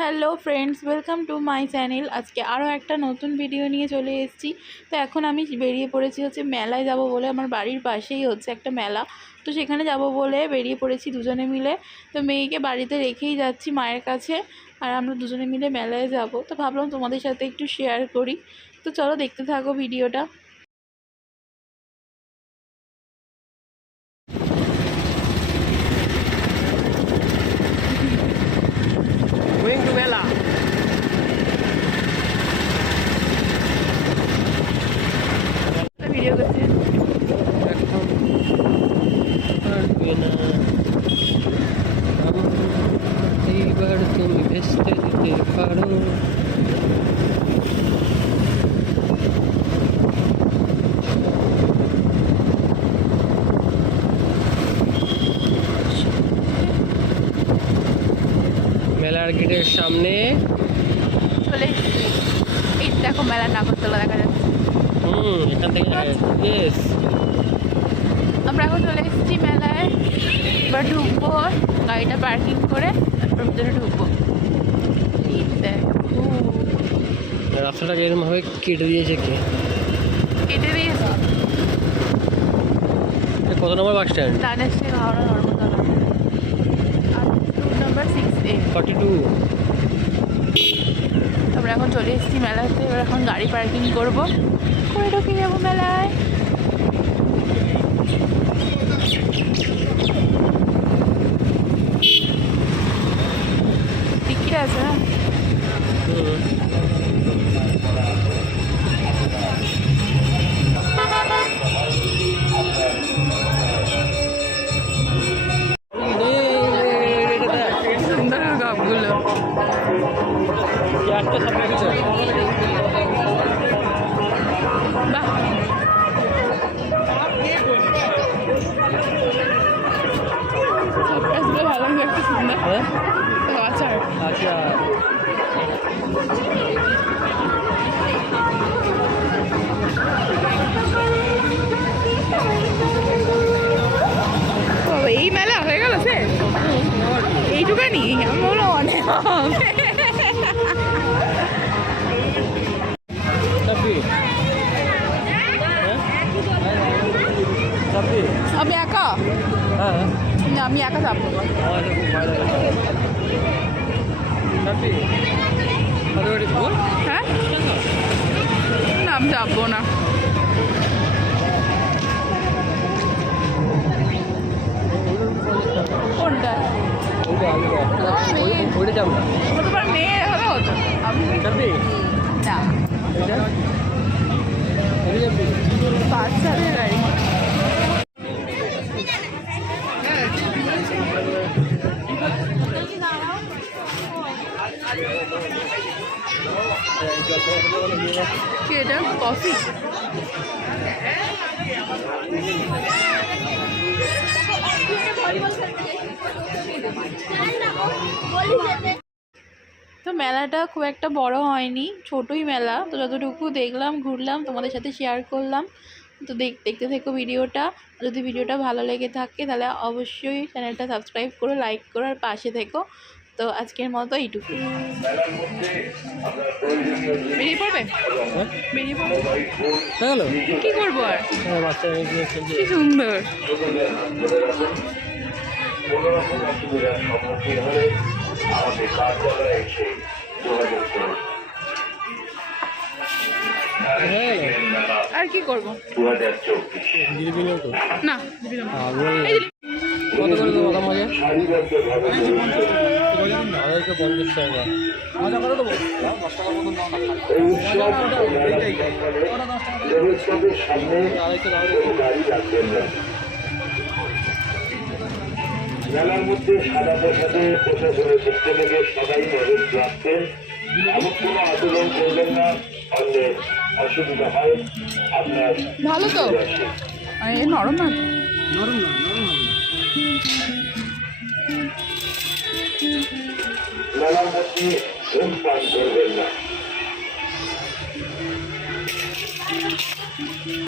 Hello friends, welcome to my channel. আজকে আরও একটা নতুন ভিডিও নিয়ে চলে এসেছি। তো এখন আমি বেরিয়ে পড়েছি মেলায় যাব বলে। আমার বাড়ির পাশেই হচ্ছে একটা মেলা, তো সেখানে যাব বলে বেরিয়ে পড়েছি দুজনে মিলে। তো মেয়েকে বাড়িতে রেখেই যাচ্ছি মায়ের কাছে, আর আমরা দুজনে মিলে মেলায় যাব। তো ভাবলাম তোমাদের সাথে একটু শেয়ার করি। তো চলো দেখতে থাকো ভিডিওটা। মেলা ভিডিও করছি। এইবার তুমি ভেস্তে দিতে পারো। মেলার গেটের সামনে চলে এই দেখো মেলার নাগরদোলা দেখা যাচ্ছে। এখান থেকে ইয়েস, আমরা এখন চলে এসেছি মেলায়। এবার ঢুকবো, গাড়িটা পার্কিং করে তারপর ভিতরে ঢুকবো। রাস্তাটাকে এরকমভাবে কেটে দিয়েছে কে? কেটে দিয়েছে। কত নম্বর বাস স্ট্যান্ড? দানেশ্বরী Howrah Dharmatala, route number 6A 42। আমরা এখন চলে এসেছি মেলাতে। এবার এখন গাড়ি পার্কিং করবো, করে ঢুকে যাবো মেলায়। টিকিট আছে না? সুন্দর গাছগুলো। বাহ, গাছগুলো ভালো লাগছে, সুন্দর। আচার আচ্ছা, এই মেলা হয়ে গেল সে এইটুকানি বলো অনেক। আমি একা, না আমি একা যাবো। হ্যাঁ না আমি যাবো না। কোনটা? ওইটা যাবো না। তোমার মেয়ে হলে হতো, আমি না। বাচ্চাদের গাড়ি। কি এটা? কফি? তো মেলাটা খুব একটা বড় হয়নি, ছোটই মেলা। তো যতটুকু দেখলাম, ঘুরলাম, তোমাদের সাথে শেয়ার করলাম। তো দেখতে থেকো ভিডিওটা। যদি ভিডিওটা ভালো লেগে থাকে তাহলে অবশ্যই চ্যানেলটা সাবস্ক্রাইব করো, লাইক করো, আর পাশে থেকো। তো আজকের মতো এইটুকু। বেরিয়ে পড়বে? বেরিয়ে পড়বে কি করবো আর? কি সুন্দর। আর কি করবো না? কত করে দেবো? কত মজা? 50 টাকা। মজা করে দেবো। মেলার মধ্যে সাদা পোশাকে প্রশাসনের পক্ষ থেকে সবাই নজর রাখতেন। এমন কোনো আন্দোলন করবেন না, অন্যের অসুবিধা হয় আপনার। ভালো তো নরম না, নরম না, নরম হবে। মেলার মধ্যে ধূমপান করবেন না।